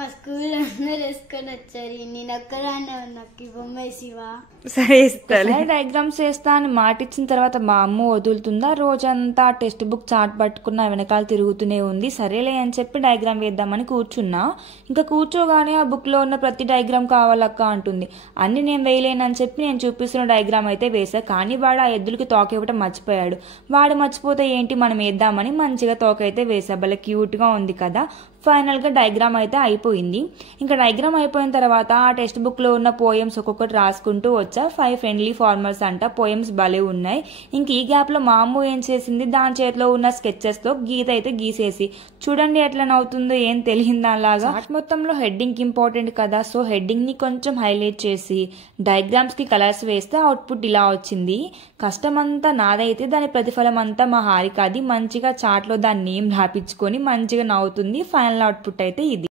మా స్కూల్లో అందరూ వేసుకొని వచ్చారు, నేను ఒక్కదాన్నే నాకు బొమ్మ వేసివా. సరే ఇస్తాను. డయాగ్రామ్స్ వేస్తా అని మాట ఇచ్చిన తర్వాత మా అమ్మ వదులుతుందా? రోజంతా టెక్స్ట్ బుక్ చాట్ పట్టుకున్న వెనకాల తిరుగుతూనే ఉంది. సరేలే అని చెప్పి డయాగ్రామ్ వేద్దామని కూర్చున్నా. ఇంకా కూర్చోగానే ఆ బుక్ లో ఉన్న ప్రతి డయాగ్రామ్ కావాలక్క అంటుంది. అన్ని నేను వేయలేనని చెప్పి నేను చూపిస్తున్న డయాగ్రామ్ అయితే వేసా. కానీ వాడు ఆ ఎద్దులకి తోక ఇవ్వటం మర్చిపోయాడు. వాడు మర్చిపోతే ఏంటి, మనం వేద్దామని మంచిగా తోక అయితే వేసా. భలే క్యూట్ గా ఉంది కదా. ఫైనల్ గా డయాగ్రామ్ అయితే అయిపోయింది. ఇంకా డయాగ్రామ్ అయిపోయిన తర్వాత ఆ టెక్స్ట్ బుక్ లో ఉన్న పోయమ్స్ ఒక్కొక్కటి రాసుకుంటూ వచ్చా. 5 ఫ్రెండ్లీ ఫార్మర్స్ అంట. పోయమ్స్ భలే ఉన్నాయి. ఇంక ఈ గ్యాప్ లో మా అమ్మ ఏం చేసింది, దాని చేతిలో ఉన్న స్కెచెస్ తో గీత అయితే గీసేసి చూడండి ఎట్లా నవ్వుతుందో, ఏం తెలియదు అలాగా. చార్ట్ మొత్తంలో హెడ్డింగ్ ఇంపార్టెంట్ కదా, సో హెడ్డింగ్ ని కొంచెం హైలైట్ చేసి డయాగ్రామ్స్ కి కలర్స్ వేస్తే అవుట్పుట్ ఇలా వచ్చింది. కష్టం అంతా నాదైతే దాని ప్రతిఫలం అంతా మా హారికది. మంచిగా చాట్ లో దాని నేమ్ రాపించుకొని మంచిగా నవ్వుతుంది. ఫైనల్ అవుట్పుట్ అయితే ఇది.